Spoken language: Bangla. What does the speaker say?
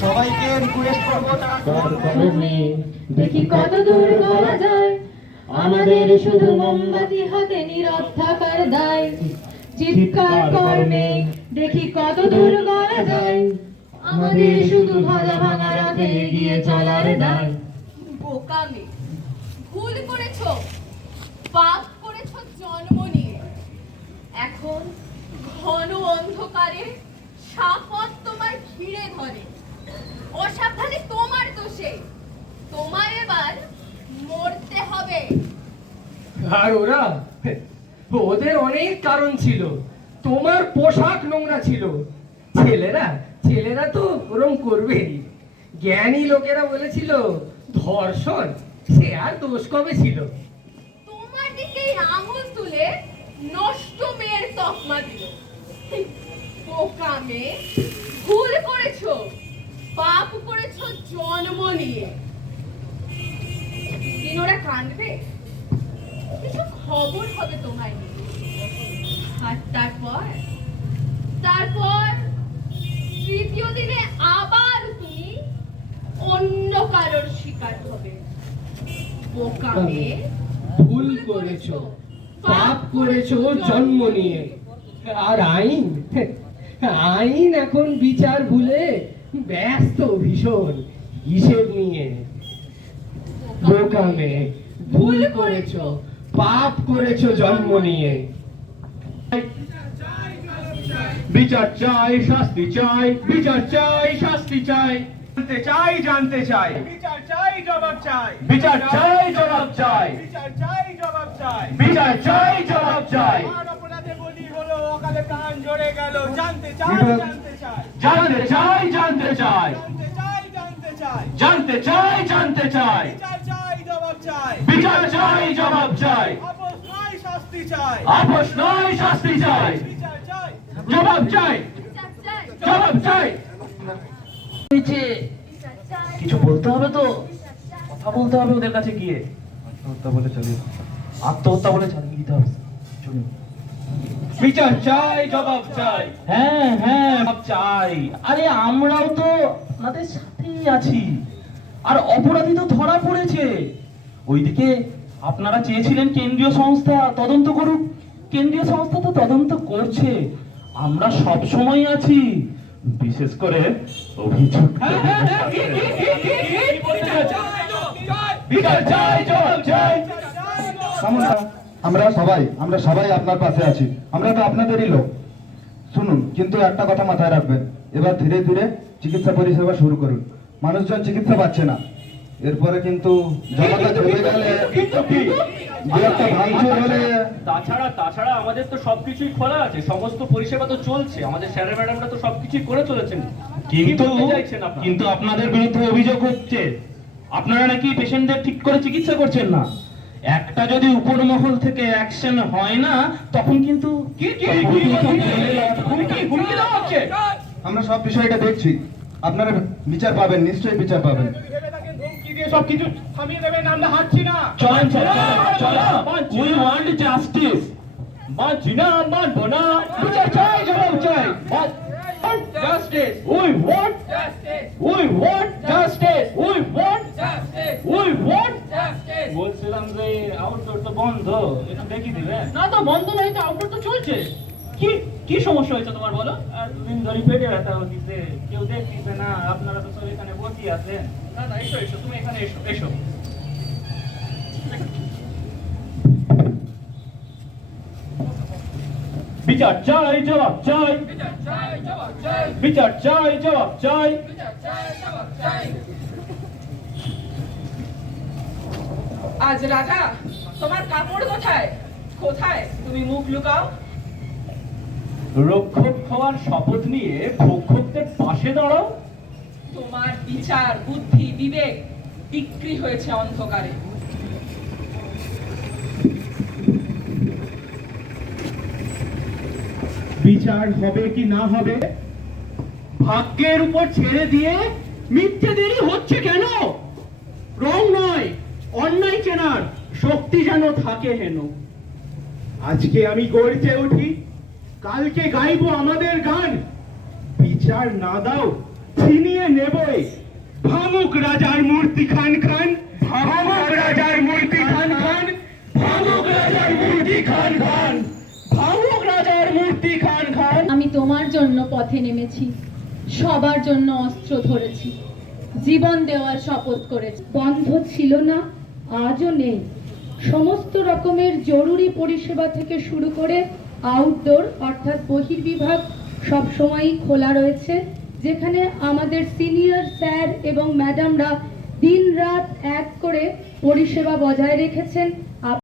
সবাইকে রিকোয়েস্ট করব তার কর্মে দেখি কত দূর গলা যায়। আমাদের শুধু মোমবাতি হাতে নীরব থাকার দায়। চিৎকার কর্মে দেখি কত দূর গলা যায়। আমাদের শুধু ভাজা ভাঙা রাতে এগিয়ে চলার দায়। বোকামি ভুল করেছ। পাপ করেছ জন্ম নিয়ে। এখন ঘন অন্ধকারে সাপত তোমার ঘিরে ধরে। অসাবধানে তোমার দোষে। তোমার এবার মরতে হবে। আর ওরা ওদের অনেক কারণ ছিল। তোমার পোশাক নোংরা ছিল। ছেলেরা ছেলেরা তো ওরম করবেই। জ্ঞানী লোকেরা বলেছিল ধর্ষণ সে আর দোষ কবে ছিল? তোমার দিকে আঙুল তুলে নষ্ট মেয়ের তকমা দিল। বোকা মেয়ে ভুল করেছ। পাপ করেছ জন্ম নিয়ে। দিন ওরা কাঁদবে। কিছু খবর হবে তোমায় আর তারপর? তারপর তৃতীয় দিনে আবার তুমি অন্য কারোর শিকার হবে। বোকা মেয়ে ভুল করেছ। পাপ করেছ জন্ম নিয়ে। আর আইন? আইন এখন বিচার ভুলে ব্যস্ত ভীষণ হিসেব নিয়ে। বোকা ভুল করেছ পাপ করেছ জন্ম নিয়ে। বিচার চাই শাস্তি চাই বিচার চাই শাস্তি চাই। জানতে চাই জানতে চাই। বিচার চাই জবাব চাই। বিচার চাই জবাব চাই। বিচার চাই জবাব চাই। বিচার চাই জবাব চাই। জানতে চাই জানতে চাই। জানতে চাই জানতে চাই। বিচার চাই জবাব চাই। জবাব চাই। আপোষ নয় শাস্তি চাই। জবাব চাই। জবাব চাই। কিছু বলতে হবে তো? কথা বলতে হবে ওদের কাছে গিয়ে। আত্মহত্যা বলে চালিয়ে আত্মহত্যা বলে চালিয়ে দিতে হবে। চলুন। বিচার চাই জবাব চাই হ্যাঁ হ্যাঁ সব চাই আরে আমরাও তো আপনাদের সাথেই আছি আর অপরাধী তো ধরা পড়েছে ওইদিকে আপনারা চেয়েছিলেন কেন্দ্রীয় সংস্থা তদন্ত করুক কেন্দ্রীয় সংস্থা তো তদন্ত করছে আমরা সব সময় আছি বিশেষ করে অভিযোগ বিচার চাই জবাব চাই আমরা সবাই আমরা সবাই আপনার পাশে আছি। আমরা তো আপনাদেরই লোক। শুনুন কিন্তু একটা কথা মাথায় রাখবেন। এবার ধীরে ধীরে চিকিৎসা পরিষেবা শুরু করুন। মানুষজন চিকিৎসা পাচ্ছে না। এরপরে কিন্তু তাছাড়া তাছাড়া আমাদের তো সবকিছুই খোলা আছে। সমস্ত পরিষেবা তো চলছে। আমাদের স্যার ম্যাডামরা তো সবকিছুই করে চলেছেন। কিন্তু কিন্তু আপনাদের বিরুদ্ধে অভিযোগ হচ্ছে। আপনারা নাকি পেশেন্টদের ঠিক করে চিকিৎসা করছেন না? একটা যদি উপর মহল থেকে অ্যাকশন হয় না তখন কিন্তু কি কি কি হুমকি হুমকি দেওয়া হচ্ছে। আমরা সব বিষয়টা দেখছি। আপনারা বিচার পাবেন নিশ্চয়ই বিচার পাবেন। যদি ভেবে থাকেন ধমকি দিয়ে সব কিছু থামিয়ে দেবেন আমরা হাঁটছি না। চলেন উই ওয়ান্ট জাস্টিস মানছি না মানবো না। বিচার চাই জবাব চাই। Justice we want we want justice we want we want বলছিলাম যে আউটডোর তো বন্ধ একটু দেখি দিবেন না তো বন্ধ নয় তো আউটডোর তো চলছে। কি কি সমস্যা হয়েছে তোমার বলো? আর দুদিন ধরে পেটে ব্যথা হচ্ছে কেউ দেখতেছে না আপনারা তো সব এখানে বসি আছেন। না না এসো এসো তুমি এখানে এসো এসো। বিচার চাই জবাব চাই। বিচার চাই জবাব চাই। আজ রাজা তোমার কাপড় কোথায়? কোথায়? তুমি মুখ লুকাও। রক্ষক হওয়ার শপথ নিয়ে ভক্ষকদের পাশে দাঁড়াও। তোমার বিচার বুদ্ধি বিবেক বিক্রি হয়েছে অন্ধকারে। বিচার হবে কি না হবে? ভাগ্যের উপর ছেড়ে দিয়ে মিথ্যে দেরি হচ্ছে কেন? রং নয় অন্যায় চেনার। শক্তি যেন থাকে হেন। আজকে আমি গর্জে উঠি কালকে গাইবো আমাদের গান। বিচার না দাও ছিনিয়ে নেবই। ভামুক রাজার মূর্তি খান খান ভামুক রাজার মূর্তি খান খান ভামুক রাজার মূর্তি খান খান। ভামুক রাজার মূর্তি খান খান। আমি তোমার জন্য পথে নেমেছি সবার জন্য অস্ত্র ধরেছি জীবন দেওয়ার শপথ করেছি। বন্ধ ছিল না আজও নেই। সমস্ত রকমের জরুরি পরিষেবা থেকে শুরু করে আউটডোর অর্থাৎ বহির্বিভাগ সবসময়ই খোলা রয়েছে, যেখানে আমাদের সিনিয়র স্যার এবং ম্যাডামরা দিন রাত এক করে পরিষেবা বজায় রেখেছেন।